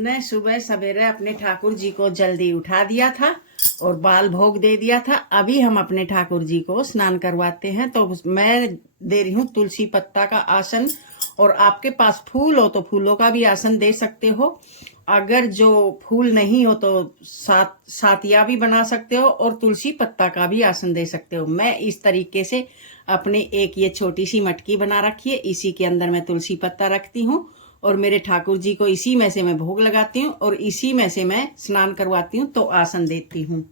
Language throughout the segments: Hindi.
हमने सुबह सवेरे अपने ठाकुर जी को जल्दी उठा दिया था और बाल भोग दे दिया था। अभी हम अपने ठाकुर जी को स्नान करवाते हैं। तो मैं दे रही हूँ तुलसी पत्ता का आसन, और आपके पास फूल हो तो फूलों का भी आसन दे सकते हो। अगर जो फूल नहीं हो तो सातिया भी बना सकते हो और तुलसी पत्ता का भी आसन दे सकते हो। मैं इस तरीके से अपने एक ये छोटी सी मटकी बना रखी है, इसी के अंदर मैं तुलसी पत्ता रखती हूँ और मेरे ठाकुर जी को इसी में से मैं भोग लगाती हूँ और इसी में से मैं स्नान करवाती हूँ तो आसन देती हूँ।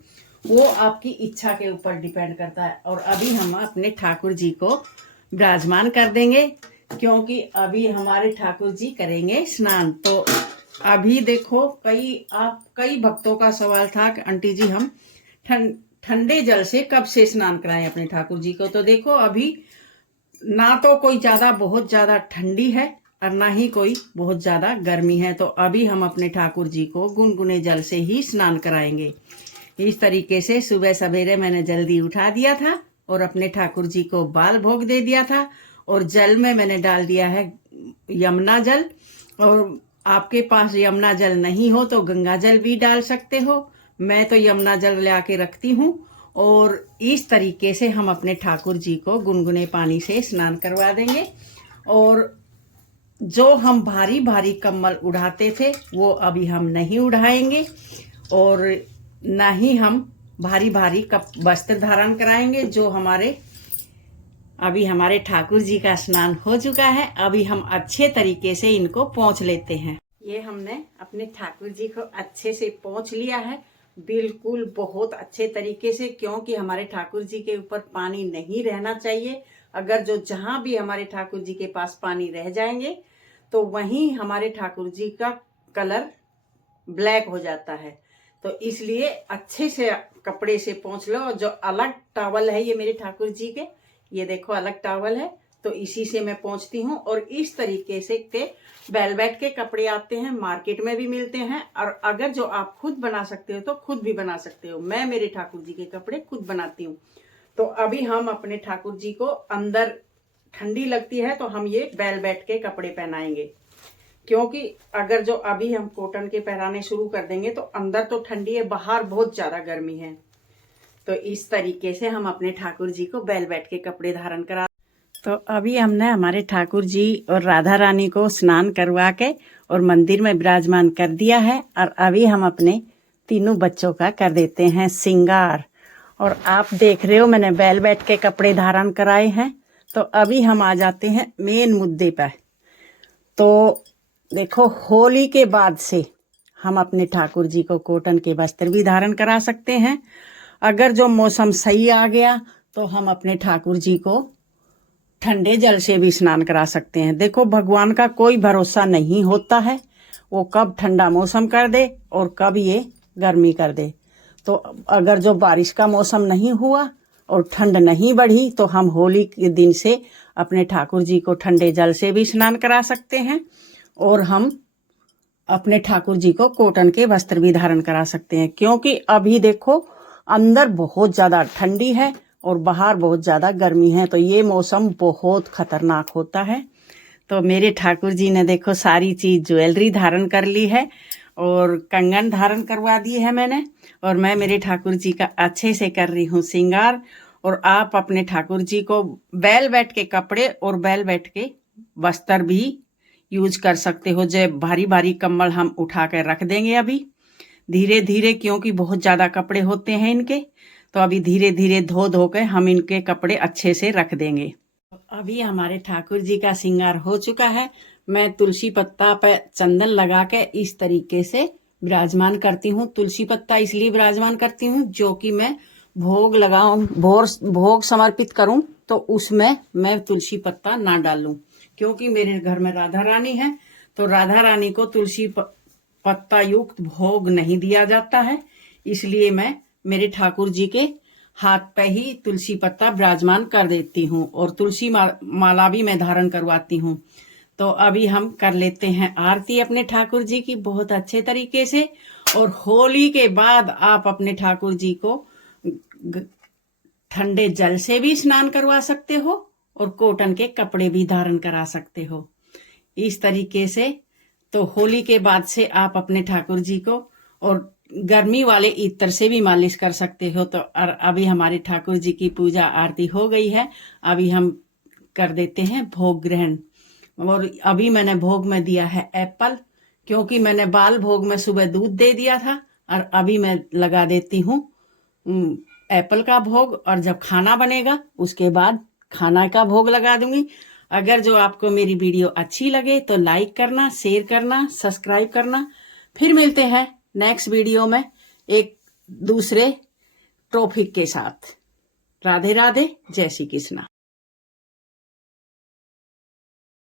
वो आपकी इच्छा के ऊपर डिपेंड करता है। और अभी हम अपने ठाकुर जी को विराजमान कर देंगे, क्योंकि अभी हमारे ठाकुर जी करेंगे स्नान। तो अभी देखो, कई भक्तों का सवाल था कि आंटी जी हम ठंडे जल से कब से स्नान कराएं अपने ठाकुर जी को। तो देखो, अभी ना तो कोई बहुत ज्यादा ठंडी है और ना ही कोई बहुत ज्यादा गर्मी है। तो अभी हम अपने ठाकुर जी को गुनगुने जल से ही स्नान कराएंगे। इस तरीके से सुबह सवेरे मैंने जल्दी उठा दिया था और अपने ठाकुर जी को बाल भोग दे दिया था। और जल में मैंने डाल दिया है यमुना जल, और आपके पास यमुना जल नहीं हो तो गंगा जल भी डाल सकते हो। मैं तो यमुना जल ले आके रखती हूँ। और इस तरीके से हम अपने ठाकुर जी को गुनगुने पानी से स्नान करवा देंगे। और जो हम भारी भारी कम्बल उड़ाते थे वो अभी हम नहीं उड़ाएंगे, और ना ही हम भारी भारी वस्त्र धारण कराएंगे। जो अभी हमारे ठाकुर जी का स्नान हो चुका है, अभी हम अच्छे तरीके से इनको पोंछ लेते हैं। ये हमने अपने ठाकुर जी को अच्छे से पोंछ लिया है, बिल्कुल बहुत अच्छे तरीके से, क्योंकि हमारे ठाकुर जी के ऊपर पानी नहीं रहना चाहिए। अगर जहां भी हमारे ठाकुर जी के पास पानी रह जाएंगे तो वहीं हमारे ठाकुर जी का कलर ब्लैक हो जाता है। तो इसलिए अच्छे से कपड़े से पोंछ लो। जो अलग टॉवल है ये मेरे ठाकुर जी के, ये देखो अलग टॉवल है, तो इसी से मैं पोंछती हूँ। और इस तरीके से के वेलवेट के कपड़े आते हैं, मार्केट में भी मिलते हैं। और अगर जो आप खुद बना सकते हो तो खुद भी बना सकते हो। मैं मेरे ठाकुर जी के कपड़े खुद बनाती हूँ। तो अभी हम अपने ठाकुर जी को, अंदर ठंडी लगती है तो हम ये वेलवेट के कपड़े पहनाएंगे, क्योंकि अगर जो अभी हम कॉटन के पहनाने शुरू कर देंगे तो अंदर तो ठंडी है, बाहर बहुत ज्यादा गर्मी है। तो इस तरीके से हम अपने ठाकुर जी को वेलवेट के कपड़े धारण करा। तो अभी हमने हमारे ठाकुर जी और राधा रानी को स्नान करवा के और मंदिर में विराजमान कर दिया है। और अभी हम अपने तीनों बच्चों का कर देते हैं श्रृंगार। और आप देख रहे हो मैंने वेलवेट के कपड़े धारण कराए हैं। तो अभी हम आ जाते हैं मेन मुद्दे पर। तो देखो, होली के बाद से हम अपने ठाकुर जी को कॉटन के वस्त्र भी धारण करा सकते हैं। अगर जो मौसम सही आ गया तो हम अपने ठाकुर जी को ठंडे जल से भी स्नान करा सकते हैं। देखो, भगवान का कोई भरोसा नहीं होता है, वो कब ठंडा मौसम कर दे और कब ये गर्मी कर दे। तो अगर जो बारिश का मौसम नहीं हुआ और ठंड नहीं बढ़ी तो हम होली के दिन से अपने ठाकुर जी को ठंडे जल से भी स्नान करा सकते हैं। और हम अपने ठाकुर जी को कॉटन के वस्त्र भी धारण करा सकते हैं, क्योंकि अभी देखो अंदर बहुत ज्यादा ठंडी है और बाहर बहुत ज्यादा गर्मी है। तो ये मौसम बहुत खतरनाक होता है। तो मेरे ठाकुर जी ने देखो सारी चीज ज्वेलरी धारण कर ली है और कंगन धारण करवा दी है मैंने। और मैं मेरे ठाकुर जी का अच्छे से कर रही हूँ श्रृंगार। और आप अपने ठाकुर जी को वेलवेट के कपड़े और वेलवेट के वस्त्र भी यूज कर सकते हो। जो भारी भारी कम्बल हम उठा कर रख देंगे अभी धीरे धीरे, क्योंकि बहुत ज्यादा कपड़े होते हैं इनके। तो अभी धीरे धीरे धो धो के हम इनके कपड़े अच्छे से रख देंगे। अभी हमारे ठाकुर जी का श्रृंगार हो चुका है। मैं तुलसी पत्ता पे चंदन लगा के इस तरीके से विराजमान करती हूँ। तुलसी पत्ता इसलिए विराजमान करती हूँ जो कि मैं भोग लगाऊं, भोग समर्पित करूं तो उसमें मैं तुलसी पत्ता ना डालूं, क्योंकि मेरे घर में राधा रानी है। तो राधा रानी को तुलसी पत्ता युक्त भोग नहीं दिया जाता है, इसलिए मैं मेरे ठाकुर जी के हाथ पे ही तुलसी पत्ता विराजमान कर देती हूँ। और तुलसी माला भी मैं धारण करवाती हूँ। तो अभी हम कर लेते हैं आरती अपने ठाकुर जी की बहुत अच्छे तरीके से। और होली के बाद आप अपने ठाकुर जी को ठंडे जल से भी स्नान करवा सकते हो और कॉटन के कपड़े भी धारण करा सकते हो। इस तरीके से तो होली के बाद से आप अपने ठाकुर जी को और गर्मी वाले इत्र से भी मालिश कर सकते हो। तो और अभी हमारे ठाकुर जी की पूजा आरती हो गई है, अभी हम कर देते हैं भोग ग्रहण। और अभी मैंने भोग में दिया है एप्पल, क्योंकि मैंने बाल भोग में सुबह दूध दे दिया था, और अभी मैं लगा देती हूँ एप्पल का भोग, और जब खाना बनेगा उसके बाद खाना का भोग लगा दूंगी। अगर जो आपको मेरी वीडियो अच्छी लगे तो लाइक करना, शेयर करना, सब्सक्राइब करना। फिर मिलते हैं नेक्स्ट वीडियो में एक दूसरे टॉपिक के साथ। राधे राधे, जय श्री कृष्णा।